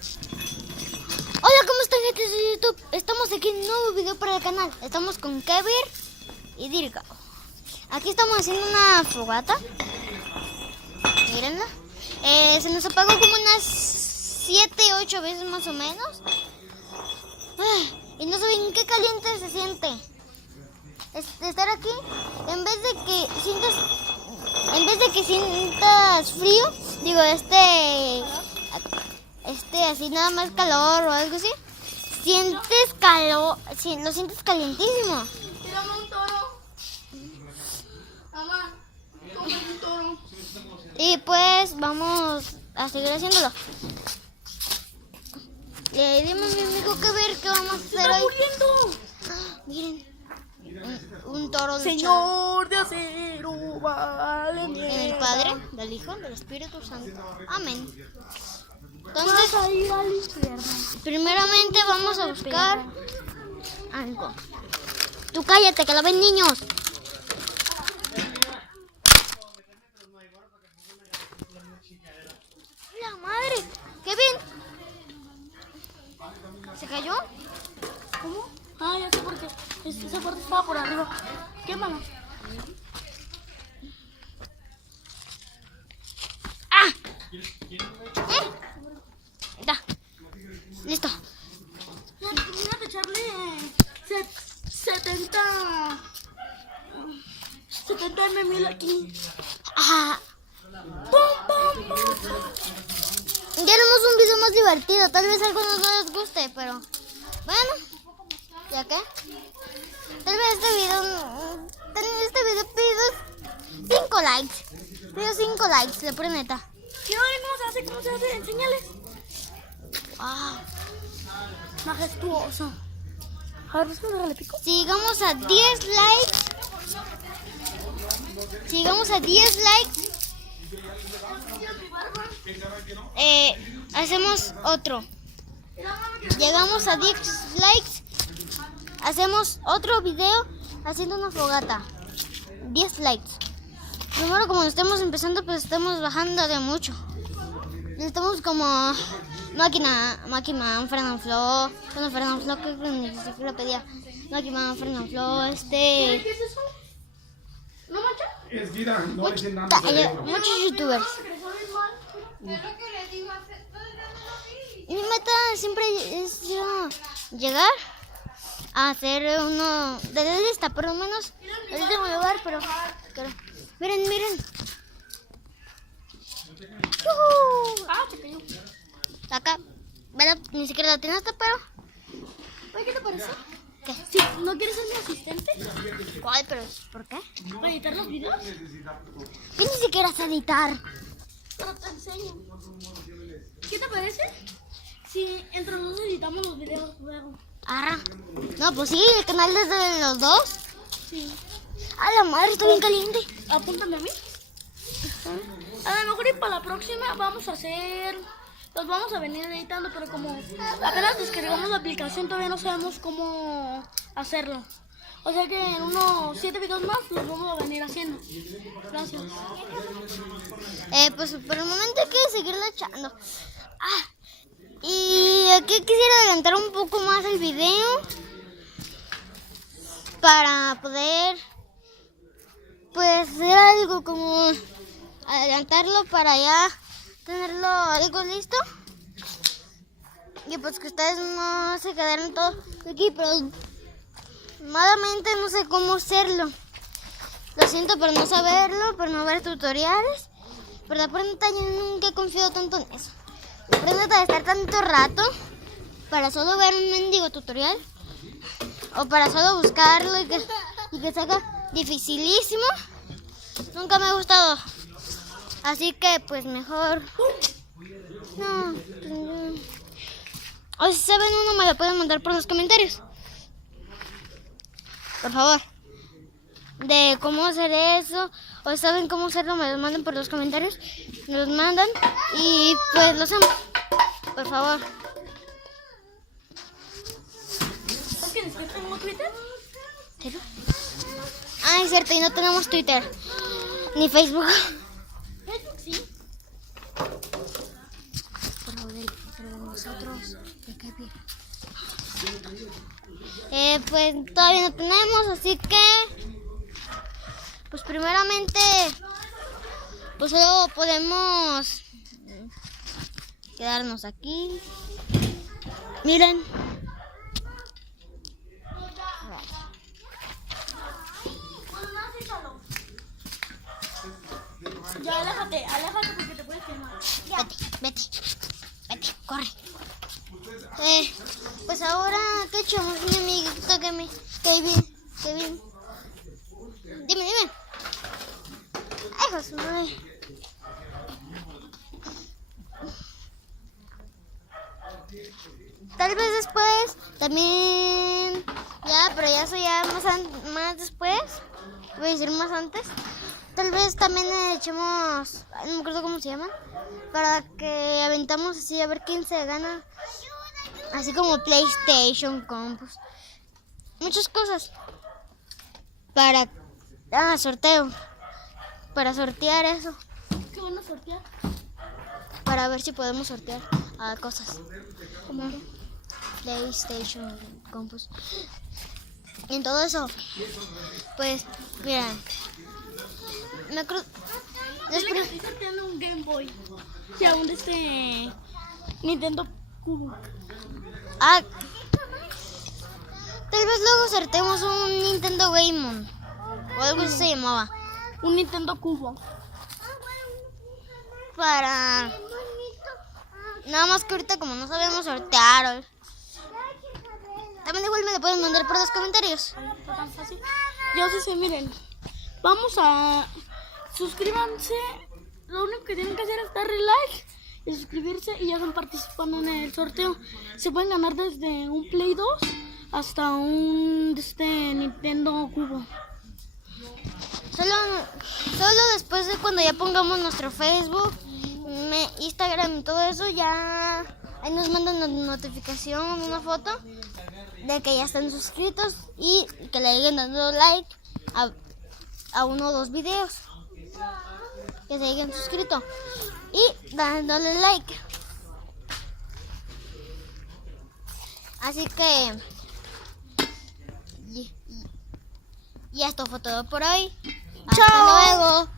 Hola, ¿cómo están, gente de YouTube? Estamos aquí en un nuevo video para el canal. Estamos con Kevin y Dirga. Aquí estamos haciendo una fogata. Mírenla. Se nos apagó como unas 7, 8 veces más o menos. Y no saben qué caliente se siente estar aquí. En vez de que sientas frío, digo, así nada más calor o algo así, sientes calor, lo sientes calientísimo. Tírame un toro. Mamá, cómprame un toro. Y pues vamos a seguir haciéndolo. Dime, mi amigo, que ver qué vamos a hacer hoy. Miren, un toro luchador. Señor de acero, vale. En el Padre, del Hijo, del Espíritu Santo. Amén. Entonces, Vas a ir al infierno. primeramente vamos a buscar algo. Tú cállate, que lo ven niños. ¡La madre! ¡Kevin! ¿Se cayó? ¿Cómo? Ah, ya sé por qué. Esa parte estaba por arriba. Quémala. ¡Ah! Ya. Listo. Imagínate echarle 70 ml aquí. Ah, ¡Pum, pum, pum! ya haremos un video más divertido. Tal vez a algunos no les guste, pero bueno, ¿ya qué? Tal vez este video pido 5 likes. Pido 5 likes, la pura neta. Quiero ver cómo se hace, enséñales. Wow. Majestuoso. A ver, le pico. Si llegamos a 10 likes, hacemos otro. Llegamos a 10 likes, hacemos otro video haciendo una fogata. 10 likes. Primero, como estamos empezando, pues estamos bajando de mucho. Estamos como Máquina, Fernanfloo, que ni siquiera pedía. Máquina, Fernanfloo, ¿Qué es eso? ¿No mancha? Es vida, no le estén dando cerebro. muchos youtubers. Mi meta siempre es llegar a hacer uno de la lista, por lo menos el último lugar, pero miren. ¡Yujú! Ah, se cayó. Acá, ¿verdad? Ni siquiera la atinaste, pero Oye, ¿qué te parece? ¿qué? Sí, ¿no quieres ser mi asistente? ¿Cuál? ¿Pero por qué? ¿Para editar los videos? Yo ni siquiera sé editar. Pero te enseño. ¿Qué te parece si entre los dos editamos los videos luego? Arra. No, pues sí, el canal es de los dos. Sí. A la madre, está bien caliente. Apúntame a mí. A lo mejor y para la próxima vamos a hacer... Los vamos a venir editando, pero como apenas descargamos la aplicación todavía no sabemos cómo hacerlo. O sea que en unos 7 videos más los vamos a venir haciendo. Gracias. Pues por el momento hay que seguirle echando. Y aquí quisiera adelantar un poco más el video para poder pues hacer algo como adelantarlo para ya tenerlo algo listo. Y pues que ustedes no se quedaron todos aquí, pero malamente no sé cómo hacerlo. Lo siento por no saberlo, por no ver tutoriales. Pero la neta yo nunca he confiado tanto en eso. La neta de estar tanto rato para solo ver un mendigo tutorial. O para solo buscarlo y que salga dificilísimo. Nunca me ha gustado. Así que pues mejor... No. O si saben uno me lo pueden mandar por los comentarios. Por favor. De cómo hacer eso. O saben cómo hacerlo, me lo mandan por los comentarios. Me los mandan y pues lo hacemos. Por favor. ¿Sabes que tengo Twitter? ¿Serio? Ah, es cierto, y no tenemos Twitter. Ni Facebook. Facebook sí. Por favor, dentro de nosotros de Kevin. Pues todavía no tenemos, así que pues primeramente pues solo podemos quedarnos aquí. Miren. Ya, aléjate porque te puedes quemar. Vete, corre. Pues ahora, ¿qué echamos, mi amiguito Kevin? Dime. Ay, José, madre. Tal vez después también, pero ya eso ya más después, voy a decir más antes. Tal vez también echemos, no me acuerdo cómo se llaman, para que aventamos así a ver quién se gana. Así como PlayStation, Compus, muchas cosas. Para sorteo, para sortear eso. ¿Qué van a sortear? Para ver si podemos sortear cosas como PlayStation, Compus. Y en todo eso, pues, mira, me acuerdo. Estoy sorteando un Game Boy. Sí, aún de este Nintendo Cubo. Tal vez luego sorteemos un Nintendo Game On, o algo así se llamaba. Un Nintendo Cubo. Para nada más que ahorita como no sabemos sortear. También igual me lo pueden mandar por los comentarios. Está tan fácil. Yo sé, miren. Vamos a suscríbanse. Lo único que tienen que hacer es darle like y suscribirse y ya están participando en el sorteo. Se pueden ganar desde un Play 2 hasta un Nintendo Cubo. Solo después de cuando ya pongamos nuestro Facebook, Instagram y todo eso, ya ahí nos mandan una notificación, una foto de que ya están suscritos y que le hayan dado like a uno o dos videos que se hayan suscrito y dándole like. Así que y esto fue todo por hoy. Hasta luego.